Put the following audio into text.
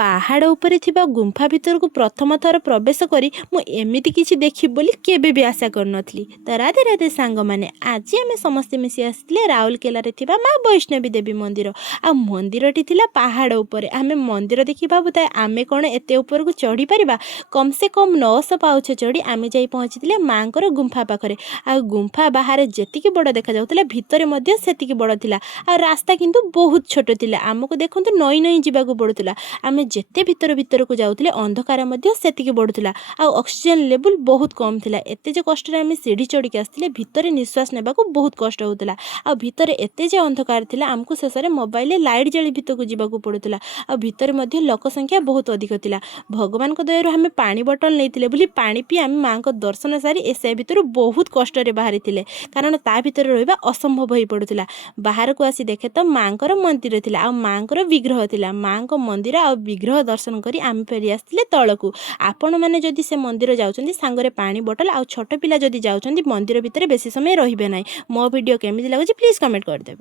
ପାହାଡ଼ ଉପରେ ଥିବା ଗୁମ୍ଫା ଭିତରକୁ ପ୍ରଥମ ଥର ପ୍ରବେଶ କରି ମୁଁ ଏମିତି କିଛି ଦେଖିବି ବୋଲି କେବେ ବି ଆଶା କରିନଥିଲି। ତ ରାଧେ ରାଧେ ସାଙ୍ଗମାନେ, ଆଜି ଆମେ ସମସ୍ତେ ମିଶି ଆସିଥିଲେ ରାଉରକେଲାରେ ଥିବା ମା ବୈଷ୍ଣବୀ ଦେବୀ ମନ୍ଦିର। ଆଉ ମନ୍ଦିରଟି ଥିଲା ପାହାଡ଼ ଉପରେ। ଆମେ ମନ୍ଦିର ଦେଖି ଭାବୁଥାଏ ଆମେ କ'ଣ ଏତେ ଉପରକୁ ଚଢ଼ିପାରିବା। କମ୍ ସେ କମ୍ 900 ପାଉଛ ଚଢ଼ି ଆମେ ଯାଇ ପହଞ୍ଚିଥିଲେ ମାଙ୍କର ଗୁମ୍ଫା ପାଖରେ। ଆଉ ଗୁମ୍ଫା ବାହାରେ ଯେତିକି ବଡ଼ ଦେଖାଯାଉଥିଲା ଭିତରେ ମଧ୍ୟ ସେତିକି ବଡ଼ ଥିଲା। ଆଉ ରାସ୍ତା କିନ୍ତୁ ବହୁତ ଛୋଟ ଥିଲା। ଆମକୁ ଦେଖନ୍ତୁ ନଈ ନଈ ଯିବାକୁ ପଡ଼ୁଥିଲା। ଆମେ ଯେତେ ଭିତରକୁ ଯାଉଥିଲେ ଅନ୍ଧକାର ମଧ୍ୟ ସେତିକି ବଢ଼ୁଥିଲା। ଆଉ ଅକ୍ସିଜେନ୍ ଲେବୁଲ୍ ବହୁତ କମ୍ ଥିଲା। ଏତେ ଯେ କଷ୍ଟରେ ଆମେ ସିଢ଼ି ଚଢ଼ିକି ଆସିଥିଲେ, ଭିତରେ ନିଶ୍ୱାସ ନେବାକୁ ବହୁତ କଷ୍ଟ ହେଉଥିଲା। ଆଉ ଭିତରେ ଏତେ ଯେ ଅନ୍ଧକାର ଥିଲା, ଆମକୁ ଶେଷରେ ମୋବାଇଲରେ ଲାଇଟ୍ ଜାଳି ଭିତରକୁ ଯିବାକୁ ପଡ଼ୁଥିଲା। ଆଉ ଭିତରେ ମଧ୍ୟ ଲୋକ ସଂଖ୍ୟା ବହୁତ ଅଧିକ ଥିଲା। ଭଗବାନଙ୍କ ଦୟାରୁ ଆମେ ପାଣି ବୋଟଲ ନେଇଥିଲେ ବୋଲି ପାଣି ପିଇ ଆମେ ମାଙ୍କ ଦର୍ଶନ ସାରି ସେ ଭିତରୁ ବହୁତ କଷ୍ଟରେ ବାହାରିଥିଲେ, କାରଣ ତା ଭିତରେ ରହିବା ଅସମ୍ଭବ ହୋଇପଡ଼ୁଥିଲା। ବାହାରକୁ ଆସି ଦେଖେ ତ ମାଙ୍କର ମନ୍ଦିର ଥିଲା, ଆଉ ମାଙ୍କର ବିଗ୍ରହ ଥିଲା। ମାଙ୍କ ମନ୍ଦିର ଆଉ ବିଗ୍ରହ ଦର୍ଶନ କରି ଆମେ ଫେରି ଆସିଥିଲେ ତଳକୁ। ଆପଣମାନେ ଯଦି ସେ ମନ୍ଦିର ଯାଉଛନ୍ତି, ସାଙ୍ଗରେ ପାଣି ବୋଟଲ ଆଉ ଛୋଟ ପିଲା ଯଦି ଯାଉଛନ୍ତି, ମନ୍ଦିର ଭିତରେ ବେଶୀ ସମୟ ରହିବେ ନାହିଁ। ମୋ ଭିଡ଼ିଓ କେମିତି ଲାଗୁଛି ପ୍ଲିଜ୍ କମେଣ୍ଟ କରିଦେବେ।